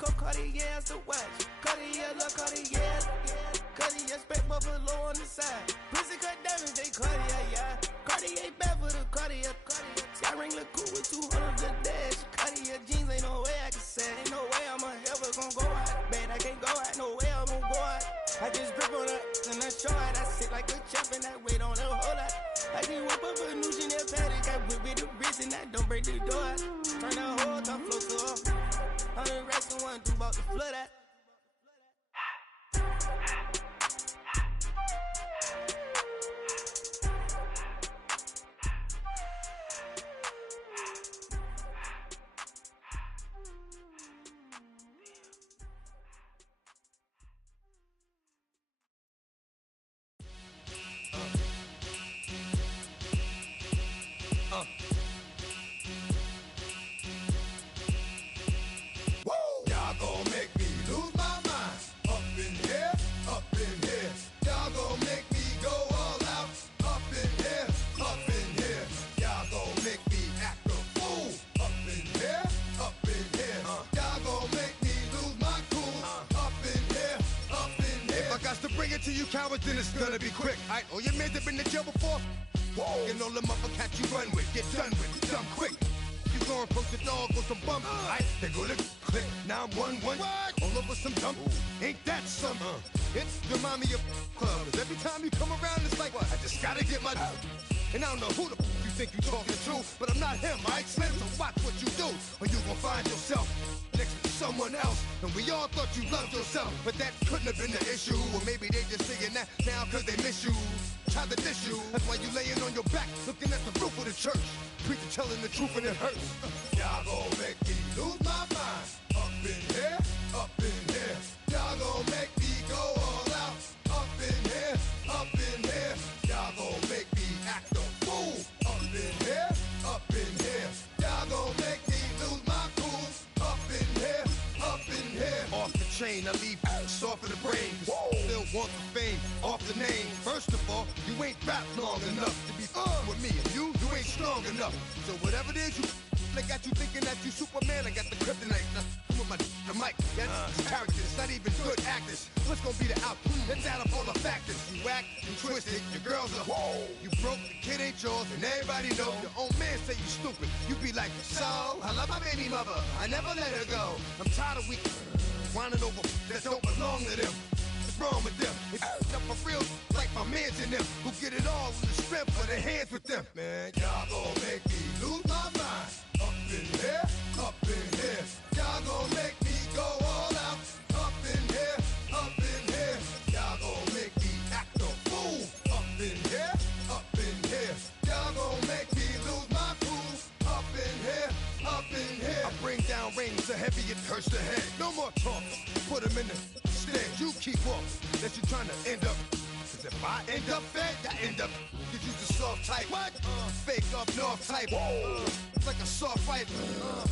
coat, Cartier's the watch. Cartier, look, Cartier. Cartier, spec buffalo on the side. Pussy cut diamonds, they Cartier, yeah. Cartier bad for the Cartier. Sky ring look cool with 200 the dash. Cartier jeans, ain't no way I can say. Ain't no way I'm ever gon' go out. Man, I can't go out, no way I'm gon' go out. I just grip on her and I show out. I sit like a champ and I wait on her whole lot. I just whip up a new Chanel paddock. I whip with the wrist and I don't break the door out. Turn the whole top floor to off. 100 racks and one, two about to flood out. Y'all gon' make me lose my mind. Up in here, up in here. Y'all gon' make me go all out. Up in here, up in here. Y'all gon' make me act a fool. Up in here, up in here. Y'all gon' make me lose my cool. Up in here, up in here. If I got to bring it to you cowards, then it's gonna be quick. Oh, your man that been in jail before? Whoa. And all the motherfuckers you run with, get done with, dumb quick. You gon' approach the dog with some bump. They go to click, now I'm 1-1. All over some dump. Ain't that something? It's remind me of clubs. Every time you come around, it's like, what? I just gotta get my and I don't know who the you think you talking to, but I'm not him, right, Slim? So watch what you do, or you gon' find yourself next to someone else. And we all thought you loved yourself, but that couldn't have been the issue. Or maybe they just saying that now cause they miss you. Try to diss you, that's why you laying on your back, looking at the roof of the church. Preacher telling the truth and it hurts. Y'all gon' make me lose my mind. Up in here, up in here. Y'all gon' make me go all out. Up in here, up in here. Y'all gon' make me act a fool. Up in here, up in here. Y'all gon' make me lose my cool. Up in here, up in here. Off the chain, I leave soft in the brain. Still want the fame, off the name. First of all, you ain't rap long enough to be with me. And you ain't strong enough. So whatever it is you they got you thinking that you Superman, I got the kryptonite. With my the mic, that's characters, it's not even good actors. What's gonna be the outcome? Let's add up all the factors. You whack, you twisted, your girls are you broke, the kid ain't yours, and everybody know. Your own man say you stupid. You be like, so I love my baby mother, I never let her go. I'm tired of weak whining over that don't belong to them. What's wrong with them? It's up for real, like my mans in them, who get it all with the strength of their hands with them. Man, y'all gon' make me lose my mind. Up in here, up in here. Y'all gon' make me go all out. Up in here, up in here. Y'all gon' make me act a fool. Up in here, up in here. Y'all gon' make me lose my cool. Up in here, up in here. I bring down rain so heavy it hurts the head. No more talk, put him in the stand. You keep off, that you trying to end up. Cause if I end up fed, I end up. Cause you the soft type. What? Fake up north type. It's like a soft fight.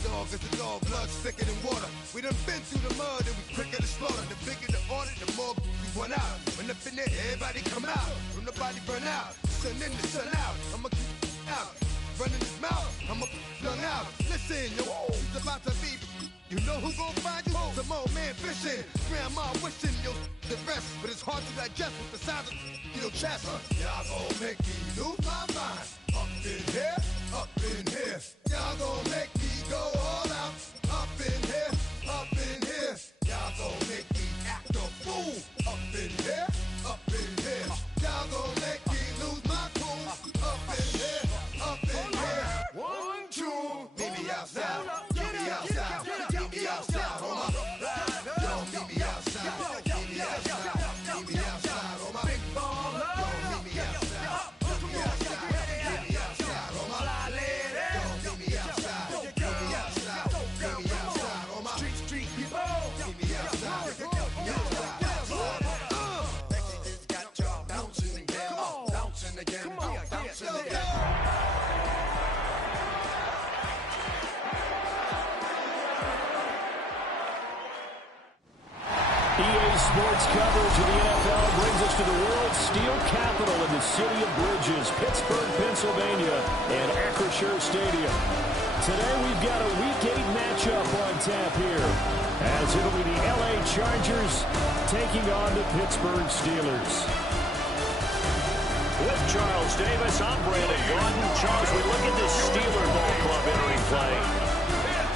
Dog is the dog, blood thicker than water. We done been through the mud and we quicker to slaughter. The bigger the order, the more we run out. When up in there, everybody come out. When the body burn out, sun in the sun out. I'ma keep out. Running his mouth, I'ma flung out. Listen, yo, it's about to be. You know who gon' find you? Some old man fishing. Grandma wishing you the best, but it's hard to digest with the sound of your chest. Y'all gon' make me lose my mind. Up in here, up in here. Y'all gon' make me go all out. Up in here, up in here. Y'all gon' make me act a fool. Up in here, up in here. Y'all gon' make me lose my cool. Up in here, up in here. 1, 2, meet me outside. Meet me outside. Meet me outside. On my yo, meet me outside. Meet me outside. Meet me outside. On my big baller. Yo, meet me outside. Meet me outside. Meet me outside. On my fly lady. Yo, meet me outside. Meet me outside. Sports coverage of the NFL brings us to the world's steel capital in the city of Bridges, Pittsburgh, Pennsylvania, and Acrisure Stadium. Today we've got a Week 8 matchup on tap here, as it'll be the LA Chargers taking on the Pittsburgh Steelers. With Charles Davis, I'm Brandon Broughton. Charles, we look at this Steeler ball club entering play.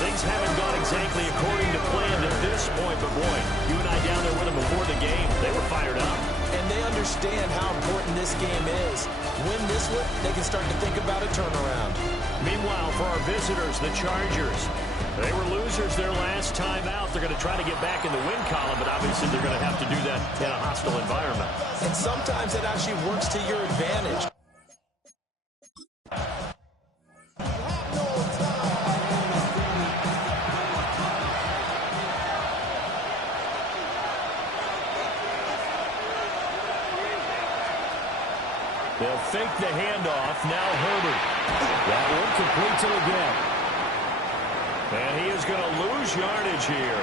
Things haven't gone exactly according to plan at this point, but boy, you and I down there with them before the game, they were fired up. And they understand how important this game is. Win this one, they can start to think about a turnaround. Meanwhile, for our visitors, the Chargers, they were losers their last time out. They're going to try to get back in the win column, but obviously they're going to have to do that in a hostile environment. And sometimes it actually works to your advantage. They'll fake the handoff. Now Herbert. That one complete to again. And he is going to lose yardage here.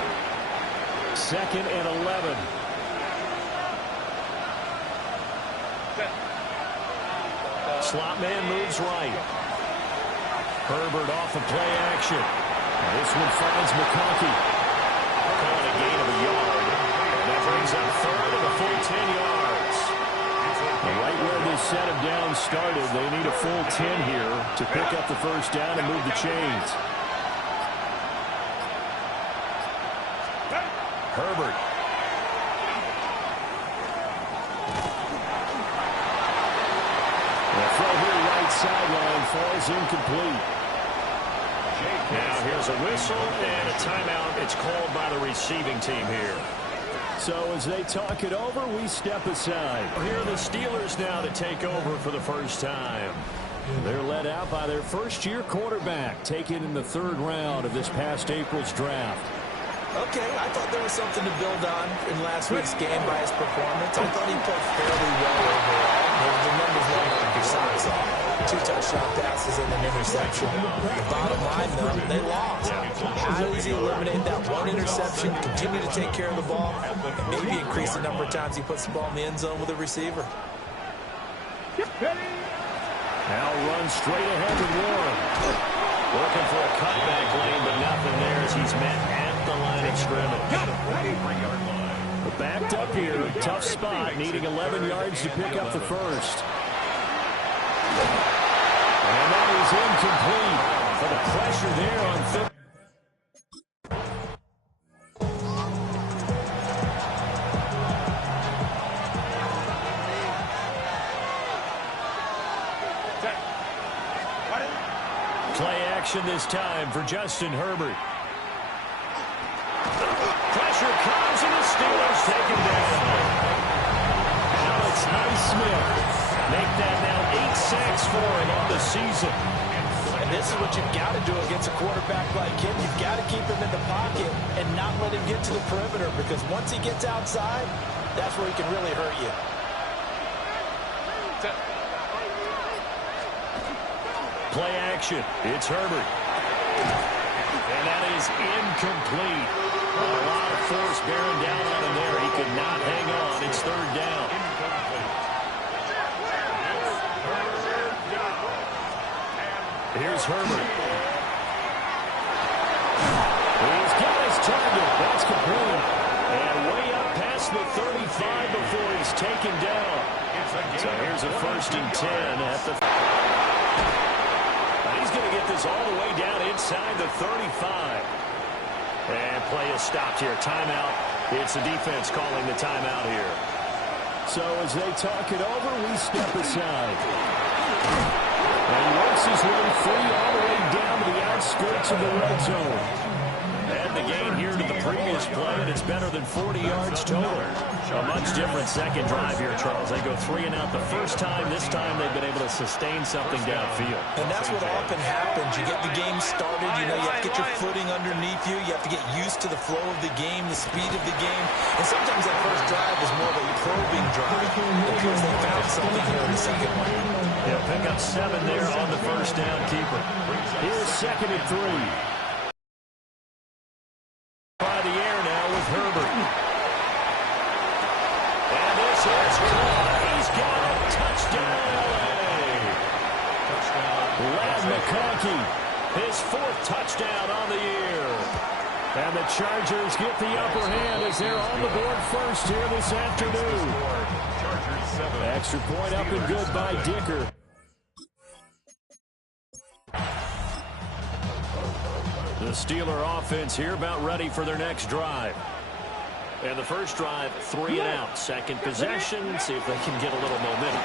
2nd and 11. Slot man moves right. Herbert off of play action. And this one finds McConkey. Calling a gain of a yard. And that brings up 3rd and a full 10 yards. Right where this set of downs started, they need a full 10 here to pick up the first down and move the chains. Herbert. The throw here right sideline falls incomplete. Now here's a whistle and a timeout. It's called by the receiving team here. So as they talk it over, we step aside. Here are the Steelers now to take over for the first time. They're led out by their first-year quarterback, taken in the 3rd round of this past April's draft. Okay, I thought there was something to build on in last week's game by his performance. I thought he played fairly well overall. The numbers weren't like your socks off. 2 touchdown passes and an interception. The bottom line, though, they lost. How does he eliminate that one interception, continue to take care of the ball, and maybe increase the number of times he puts the ball in the end zone with a receiver? Now runs straight ahead with Warren. Looking for a cutback lane, but nothing there as he's met at the line of scrimmage. Backed up here, tough spot, needing 11 yards to pick up the first. And that is incomplete. For the pressure there on 5th. Play action this time for Justin Herbert. Pressure comes and the Steelers take him down. Alex Highsmith. Make that now 8 sacks for him on the season. And this is what you've got to do against a quarterback like him. You've got to keep him in the pocket and not let him get to the perimeter, because once he gets outside, that's where he can really hurt you. Play action. It's Herbert. And that is incomplete. A lot of force bearing down on him there. He could not hang on. It's 3rd down. Here's Herbert. He's got his target. That's complete. And way up past the 35 before he's taken down. So here's a 1st and 10 at the... He's going to get this all the way down inside the 35. And play is stopped here. Timeout. It's the defense calling the timeout here. So as they talk it over, we step aside. And he works his way free all the way down to the outskirts of the red zone. And the gain here to the previous play, and it's better than 40 yards total. A much different second drive here, Charles. They go 3 and out the first time. This time they've been able to sustain something downfield. And that's what often happens. You get the game started, you have to get your footing underneath you. You have to get used to the flow of the game, the speed of the game. And sometimes that first drive is more of a probing drive. It appears they found something here in the second one. Yeah, pick up 7 there on the first down keeper. Here's 2nd and 3. By the air now with Herbert. Lad McConkey, his 4th touchdown on the year. And the Chargers get the upper hand as they're on the board first here this afternoon. Extra point up and good by Dicker. The Steeler offense here about ready for their next drive. And the first drive, 3 and out. Second possession, see if they can get a little momentum.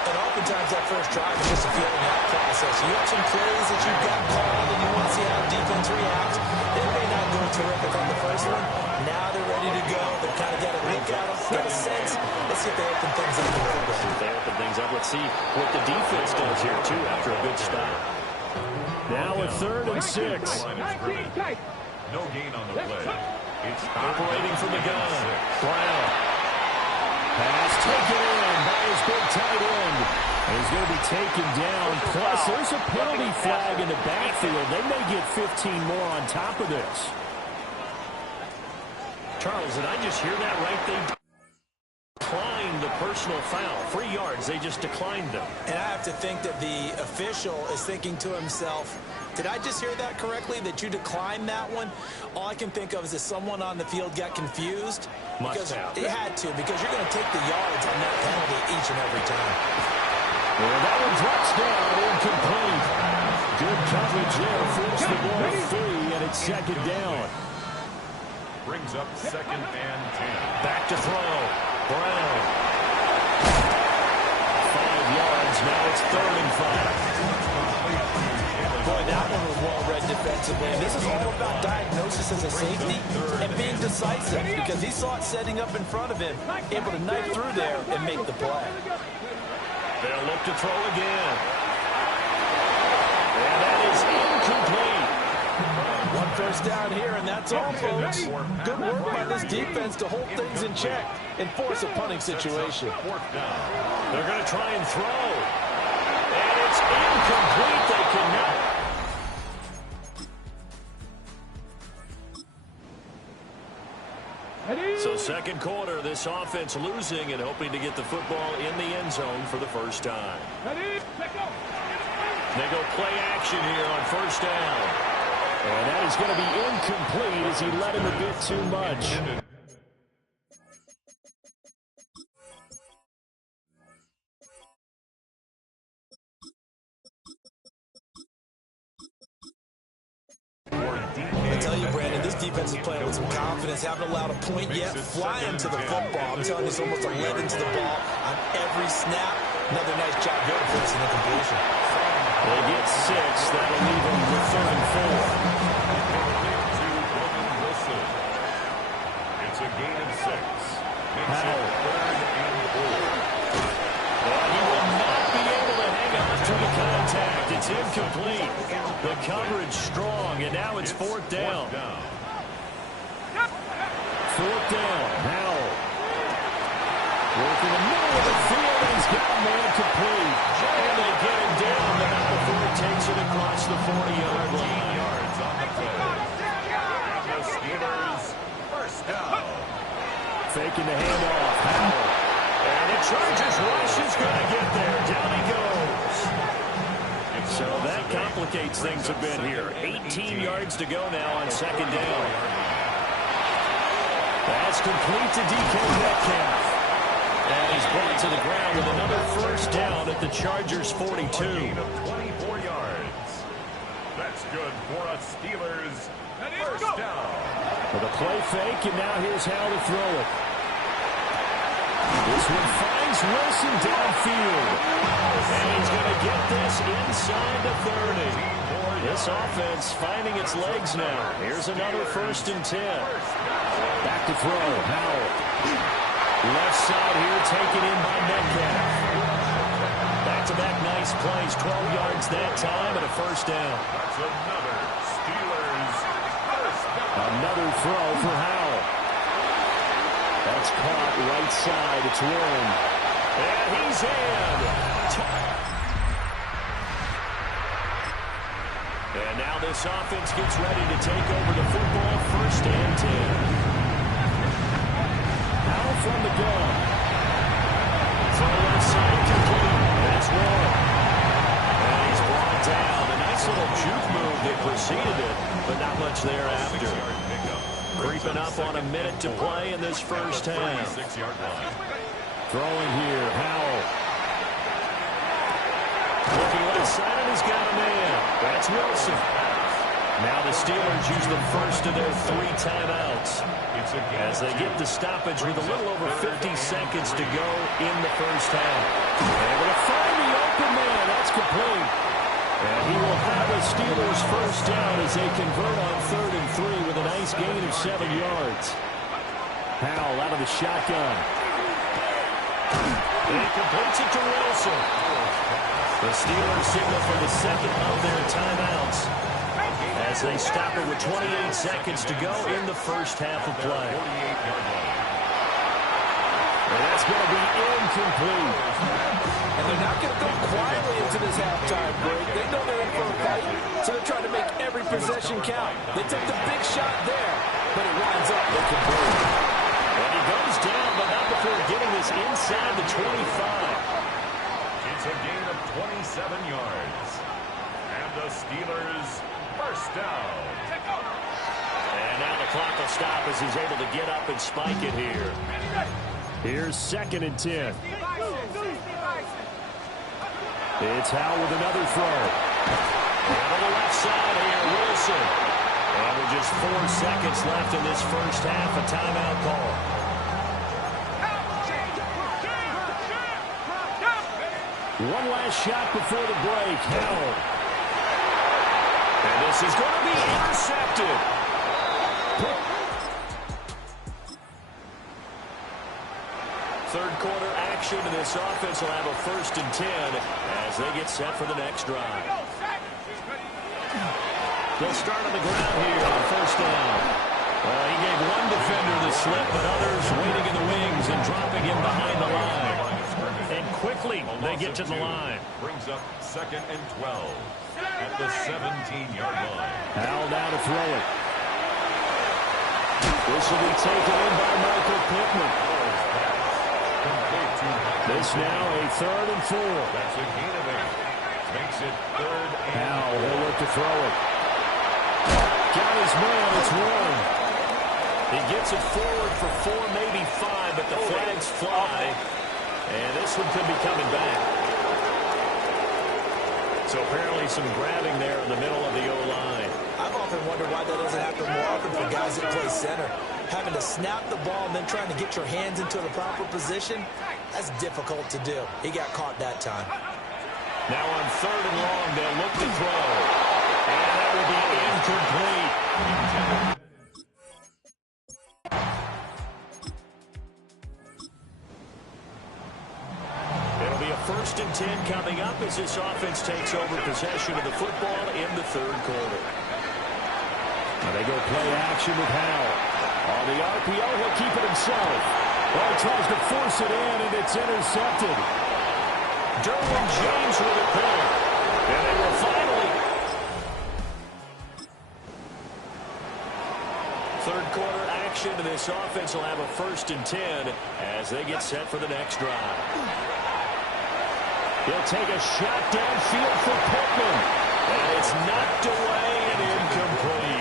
And oftentimes that first drive is just a feeling out process. You have some plays that you've got called and you want to see how the defense reacts. It may not go terrific on the first one. Now they're ready to go. They've kind of got to look at them, get a sense. Let's see if they open things up a little bit. If they open things up, let's see what the defense does here, too, after a good start. Now a 3rd and 6. No gain on the play. It's operating from the gun. Brown. Pass taken in by his big tight end. And he's going to be taken down. Plus, there's a penalty flag in the backfield. They may get 15 more on top of this. Charles, did I just hear that right? They declined the personal foul. 3 yards, they just declined them. And I have to think that the official is thinking to himself, did I just hear that correctly, that you declined that one? All I can think of is that someone on the field got confused. Must have. It had to, because you're going to take the yards on that penalty each and every time. Well, that one drops down, incomplete. Good coverage there, forced the ball free, and it's 2nd down. Brings up 2nd and 10. Back to throw. Brown. 5 yards, now it's 3rd and 5. Boy, that one was well-read defensively. And this is all about diagnosis as a safety and being decisive, because he saw it setting up in front of him, able to knife through there and make the play. They'll look to throw again. And that is incomplete. 1 first down here, and that's all, folks. Good work by this defense to hold things in check and force a punting situation. They're going to try and throw. And it's incomplete. They cannot. So 2nd quarter, this offense losing and hoping to get the football in the end zone for the first time. They go play action here on 1st down. And that is going to be incomplete as he led him a bit too much. I tell you, Brandon, this defense is playing with some confidence. Haven't allowed a point yet. Flying to the football. I'm telling you, it's almost 11 to the ball on every snap. Another nice job there forcing the completion. They get 6. That'll leave them with 3rd and 4. It's a gain of 6. Howell. And he will not be able to hang on to the contact. It's incomplete. The coverage strong, and now it's 4th down. 4th down. Howell. Working the middle of the field, and he's got a man complete. And they get him down now before he takes it across the 40-yard line. Yards on the play. The Steelers, 1st down. Faking the handoff. Howell. And the Chargers rush is going to get there. Down he goes. So that complicates things a bit here. 18 yards to go now on 2nd down. That's complete to DK Metcalf. And he's brought to the ground with another 1st down at the Chargers' 42. A gain of 24 yards. That's good for a Steelers 1st down. With a play fake, and now here's how to throw it. This one finds Wilson downfield. And he's going to get this inside the 30. This offense finding its legs now. Here's another 1st and 10. Back to throw. Howell. Left side here taken in by Metcalf. Back-to-back nice plays. 12 yards that time and a 1st down. That's another Steelers 1st down. Another throw for Howell. That's caught right side. It's Warren. And he's in. And now this offense gets ready to take over the football. 1st and 10. Howell from the gun. Throw inside complete. That's Warren. And he's brought down little juke move that preceded it, but not much thereafter. Creeping up on a minute to play in this first half. Throwing here, Howell. Looking left side, and he's got a man. That's Wilson. Now the Steelers use the first of their 3 timeouts as they get the stoppage with a little over 50 seconds to go in the first half. Able to find the open man. That's complete. And he will have a Steelers first down as they convert on 3rd and 3 with a nice gain of 7 yards. Howell out of the shotgun. And he completes it to Wilson. The Steelers signal for the second of their timeouts as they stop it with 28 seconds to go in the first half of play. And that's going to be incomplete. And they're not going to go quietly into this halftime break. They know they're in for a fight, so they're trying to make every possession count. They took the big shot there, but it winds up incomplete. And he goes down, but not before getting this inside the 25. It's a gain of 27 yards. And the Steelers first down. And now the clock will stop as he's able to get up and spike it here. Here's 2nd and 10. It's Howell with another throw. Down on the left side here, Wilson. And with just 4 seconds left in this first half, a timeout call. One last shot before the break. Howell. And this is going to be intercepted. Third quarter action, and this offense will have a 1st and 10 as they get set for the next drive. They'll start on the ground here on 1st down. He gave one defender the slip, but others waiting in the wings and dropping him behind the line. And quickly they get to the line. Brings up 2nd and 12 at the 17-yard line. Howell now to throw it. This will be taken in by Michael Pittman. This now a 3rd and 4. That's a gain of 8. Makes it 3rd and Howell will look to throw it. Got his man, it's one. He gets it forward for 4, maybe 5, but the flags fly. And this one could be coming back. So apparently some grabbing there in the middle of the O-line. I've often wondered why that doesn't happen more often for guys that play center. Having to snap the ball and then trying to get your hands into the proper position, that's difficult to do. He got caught that time. Now on 3rd and long, they'll look to throw. And that will be incomplete. It'll be a 1st and 10 coming up as this offense takes over possession of the football in the 3rd quarter. Now they go play action with Howell. On the RPO, he'll keep it himself. Well, he tries to force it in, and it's intercepted. Derwin James with a pick. And they will finally. 3rd quarter action, and this offense will have a 1st and 10 as they get set for the next drive. He'll take a shot downfield for Pittman. And it's knocked away and incomplete.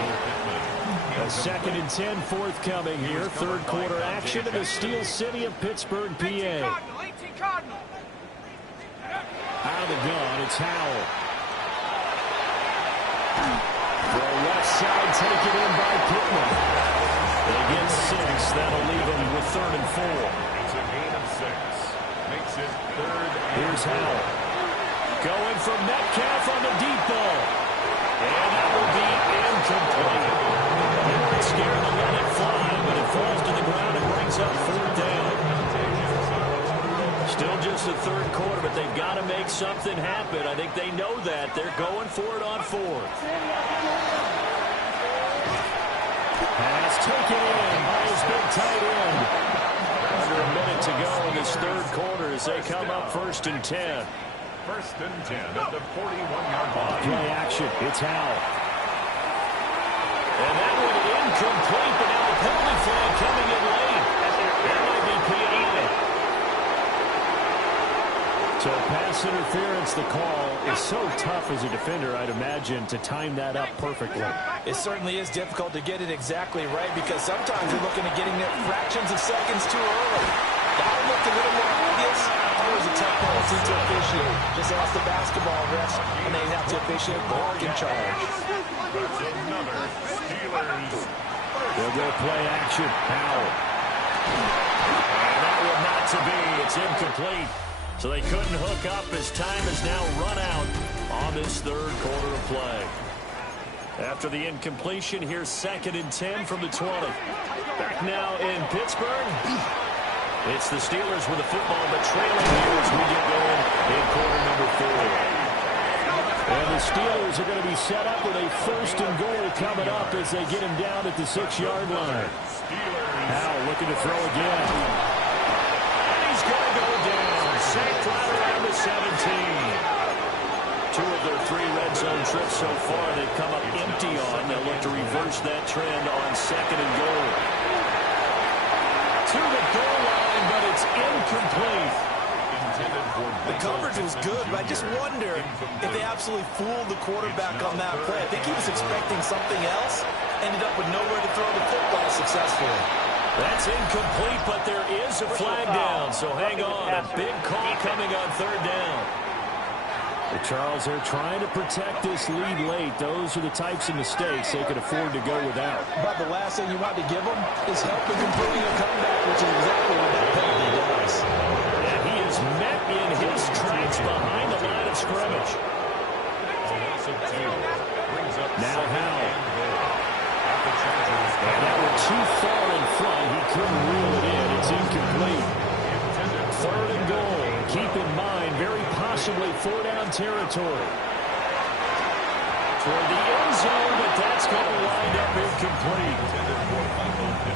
A 2nd and 10 forthcoming here. 3rd quarter action in the Steel City of Pittsburgh, PA. Out of the gun, it's Howell. The left side taken in by Pittman. They get 6. That'll leave him with 3rd and 4. It's a gain of 6. Makes it 3rd and Here's Howell. Going for Metcalf on the deep ball. And that will be incomplete. They weren't scared to let it fly, but it falls to the ground and brings up 4th down. Still just the 3rd quarter, but they've got to make something happen. I think they know that. They're going for it on 4th. Pass taken in by his big tight end. Under a minute to go in this 3rd quarter as they come up 1st and 10. 1st and 10 at the 41-yard line. Play action. It's Howell. And that one incomplete, but now a penalty flag coming in late. That might be PAA. So pass pass interference, the call is so tough as a defender, I'd imagine, to time that up perfectly. It certainly is difficult to get it exactly right because sometimes you're looking at getting there fractions of seconds too early. That one looked a little more obvious. It was a tough penalty to officiate. Just ask the basketball refs, and they have to officiate the holding charge. That's another Steelers. They'll go play action. Howell. And that one not to be. It's incomplete. So they couldn't hook up as time has now run out on this third quarter of play. After the incompletion, here's 2nd and 10 from the 20. Back now in Pittsburgh. It's the Steelers with the football, but trailing here as we get going in quarter number 4. And the Steelers are going to be set up with a 1st and goal coming up as they get him down at the 6-yard line. Howell looking to throw again. And he's going to go down. Sacked right around the 17. 2 of their 3 red zone trips so far they've come up empty on. They'll look to reverse that trend on 2nd and goal. To the goal line, but it's incomplete. The coverage was good, but I just wonder if they absolutely fooled the quarterback on that play. I think he was expecting something else, ended up with nowhere to throw the football successfully. That's incomplete, but there is a flag down, so hang on. A big call coming on 3rd down. The Charles are trying to protect this lead late. Those are the types of mistakes they could afford to go without. But the last thing you want to give them is help in completing a comeback, which is exactly what that penalty does. And he is met in his tracks behind the line of scrimmage. Now Howell. And that one too far in front. He couldn't reel it in. It's incomplete. 3rd and goal. Keep in mind, very possibly 4-down territory. Toward the end zone, but that's going to wind up incomplete.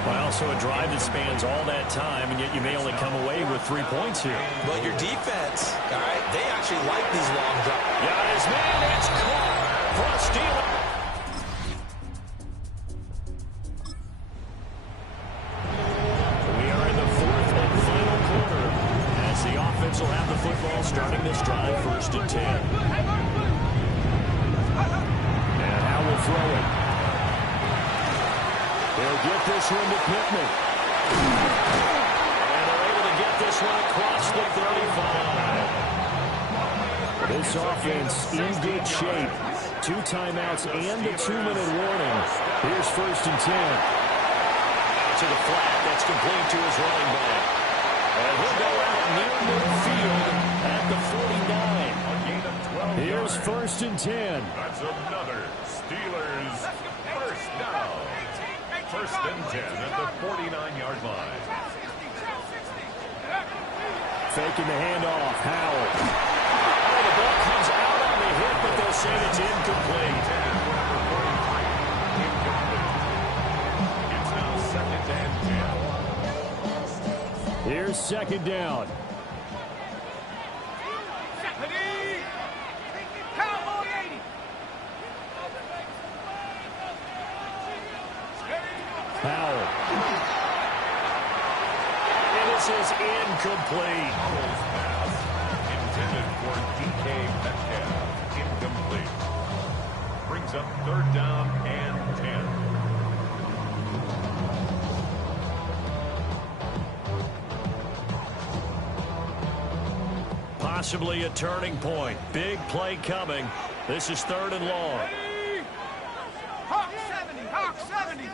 Well, so a drive that spans all that time, and yet you may only come away with 3 points here. But your defense, all right, they actually like these long drives. Yeah, his man, it's caught for a steal. We are in the 4th and final quarter as the offense will have the football starting this drive 1st and 10. And how will throw it. They'll get this one to Pittman. And they're able to get this one across the 35. This offense in good shape. 2 timeouts and the 2-minute warning. Here's 1st and 10. To the flat, that's complete to his running back. And he'll go out near midfield at the 49. Here's 1st and 10. That's another Steelers first down. 1st and 10 at the 49-yard line. Faking the handoff. Howell. Oh, the ball comes out on the hit, but they'll say it's incomplete. It's now 2nd and 10. Here's 2nd down. Howell. And this is incomplete. Intended for DK Metcalf. Incomplete. Brings up 3rd down and 10. Possibly a turning point. Big play coming. This is 3rd and long. Hawk 70, Hawk 70.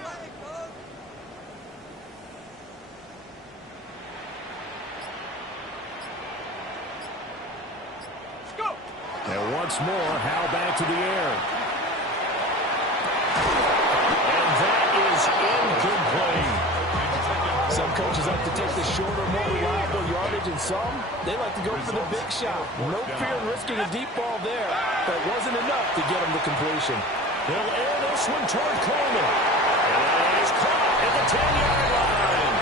And once more, Howell back to the air. And that is incomplete. Some coaches like to take the shorter, more reliable yardage, and some, they like to go for the big shot. No fear in risking a deep ball there, but it wasn't enough to get him to completion. He'll air this one toward Coleman. And he's caught at the 10-yard line.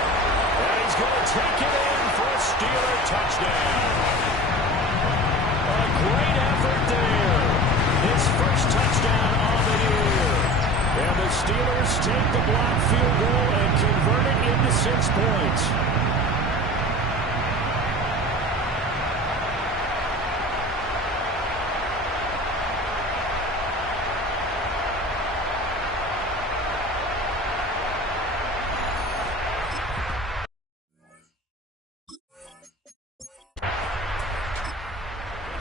And he's going to take it in for a Steeler touchdown. A great effort there. His first touchdown of the year. And the Steelers take the blocked field goal and convert it into 6 points.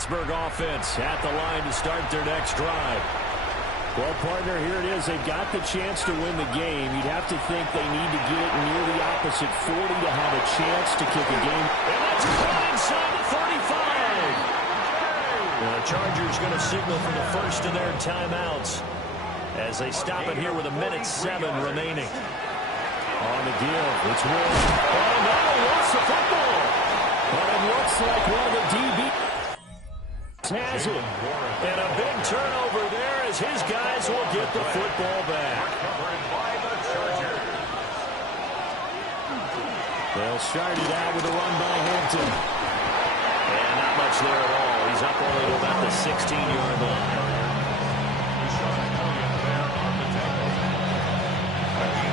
Pittsburgh offense at the line to start their next drive. Well, partner, here it is. They've got the chance to win the game. You'd have to think they need to get it near the opposite 40 to have a chance to kick a game. And that's caught inside the 35. The Chargers going to signal for the first of their timeouts as they stop it here with 1:07 remaining. On the give, it's Will. Oh, no, lost the football. But it looks like one of the DBs has it. And a big turnover there as his guys will get the football back. They'll start it out with a run by Hampton. And not much there at all. He's up only to about the 16-yard line.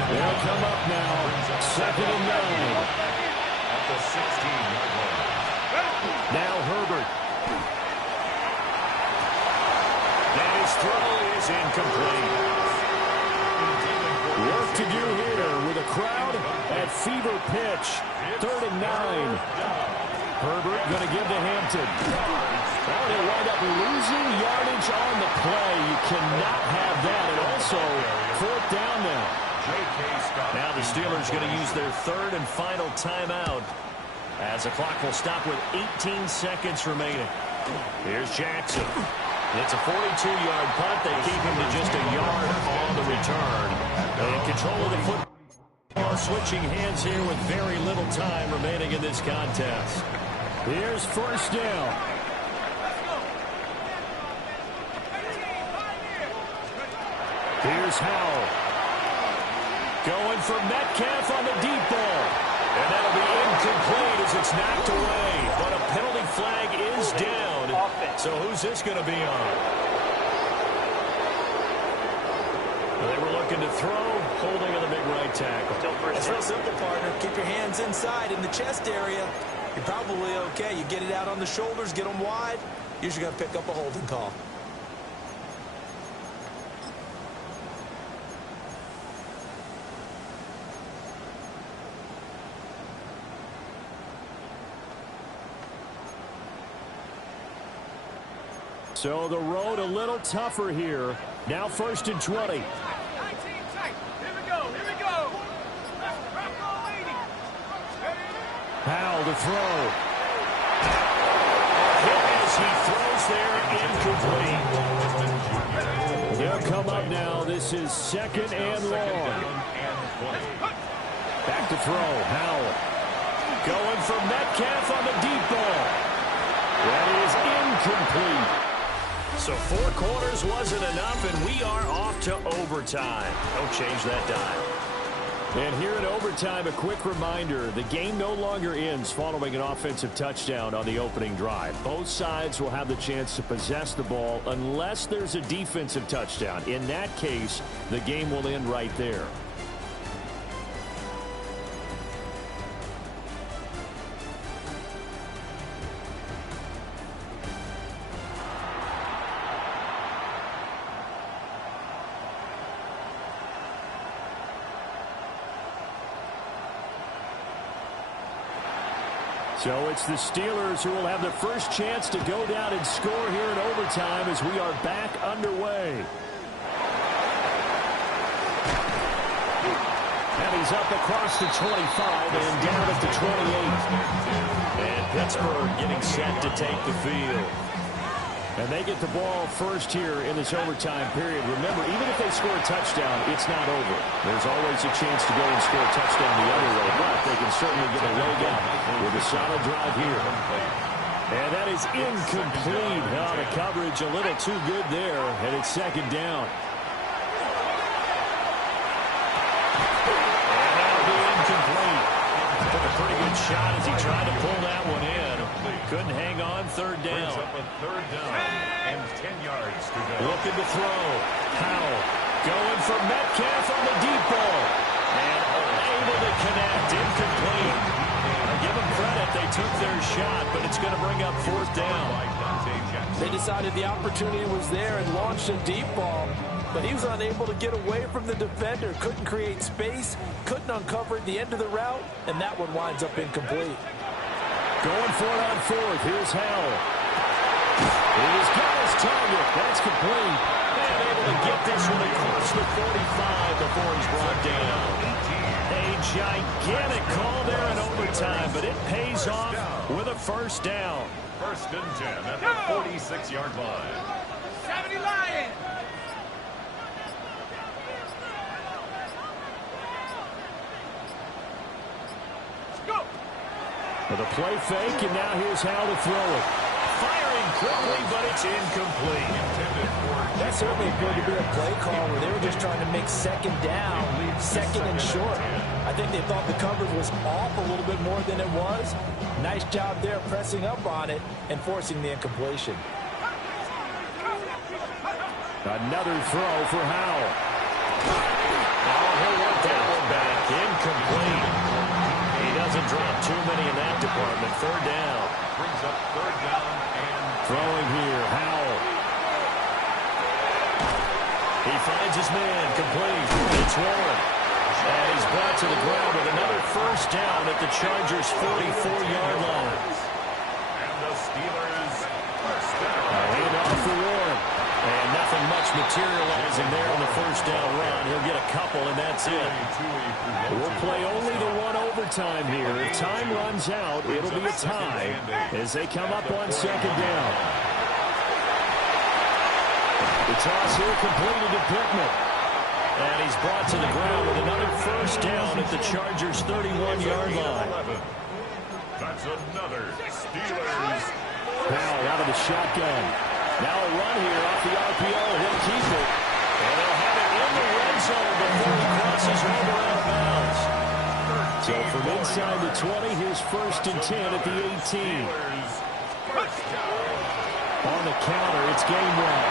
They'll come up now. 2nd and 9. At the 16-yard line. Now Herbert. And his throw is incomplete. Work to do here with a crowd at fever pitch. 3rd and 9. Herbert going to give to Hampton. Well, they wind up losing yardage on the play. You cannot have that. And also, 4th down now. Now the Steelers going to use their 3rd and final timeout as the clock will stop with 18 seconds remaining. Here's Jackson. It's a 42-yard punt. They keep him to just a yard on the return. In control of the football. Switching hands here with very little time remaining in this contest. Here's 1st down. Here's Howell. Going for Metcalf on the deep ball. And that'll be incomplete as it's knocked away. But a penalty flag is down. So who's this going to be on? They were looking to throw, holding on the big right tackle. It's real simple, partner. Keep your hands inside in the chest area. You're probably okay. You get it out on the shoulders, get them wide. Usually going to pick up a holding call. So the road a little tougher here. Now 1st and 20. Here we go. Howell to throw. As he throws there, incomplete. They'll come up now. This is 2nd and long. Back to throw. Howell. Going for Metcalf on the deep ball. That is incomplete. So 4 quarters wasn't enough, and we are off to overtime. Don't change that dime. And here in overtime, a quick reminder, the game no longer ends following an offensive touchdown on the opening drive. Both sides will have the chance to possess the ball unless there's a defensive touchdown. In that case, the game will end right there. So it's the Steelers who will have the first chance to go down and score here in overtime as we are back underway. And he's up across the 25 and down at the 28. And Pittsburgh getting set to take the field. And they get the ball first here in this overtime period. Remember, even if they score a touchdown, it's not over. There's always a chance to go and score a touchdown the other way, but they can certainly get a leg up with a solid drive here. And that is incomplete. Now the coverage a little too good there, and it's 2nd down. And that'll be incomplete. Took a pretty good shot as he tried to pull that one in. Couldn't hang on. 3rd down. Up a 3rd down and 10 yards to go. Looking to throw. Howell going for Metcalf on the deep ball. And unable to connect. Incomplete. I give them credit. They took their shot, but it's going to bring up 4th down. They decided the opportunity was there and launched a deep ball. But he was unable to get away from the defender. Couldn't create space. Couldn't uncover the end of the route. And that one winds up incomplete. Going for it on 4th. Here's Howell. He's got his target. That's complete. And able to get this one across the 45 before he's brought down. A gigantic call there in overtime, but it pays off with a first down. First and 10 at the 46-yard line. 70 Lions. With a play fake, and now here's how to throw it. Firing quickly, but it's incomplete. That certainly appeared to be a play call where they were just trying to make second down, second and short. I think they thought the coverage was off a little bit more than it was. Nice job there pressing up on it and forcing the incompletion. Another throw for Howell. Oh, he'll want that one back. Incomplete. He doesn't drop too many in that department. Third down. Brings up third down and Throwing here, Howell. He finds his man. Complete. It's Warren. And he's brought to the ground with another first down at the Chargers' 44-yard line. And the Steelers first down. Handoff for Warren. And nothing much materializing there on the first down run. He'll get a couple, and that's it. We'll play only the one overtime here. If time runs out, it'll be a tie as they come up on second down. The toss here completed to Pittman. And he's brought to the ground with another first down at the Chargers' 31-yard line. That's another Steelers. Powell out of the shotgun. Now a run here off the RPO. He'll keep it. And he'll have it in the red zone before he crosses over out of bounds. So from inside the 20, here's first and 10 at the 18. On the counter, it's Gainwell.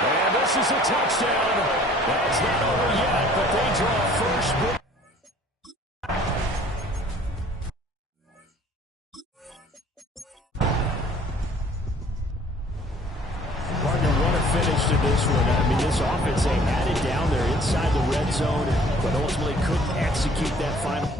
And this is a touchdown. That's not over yet, but they draw first. Finish to this one. I mean, this offense, they had it down there inside the red zone, but ultimately couldn't execute that final.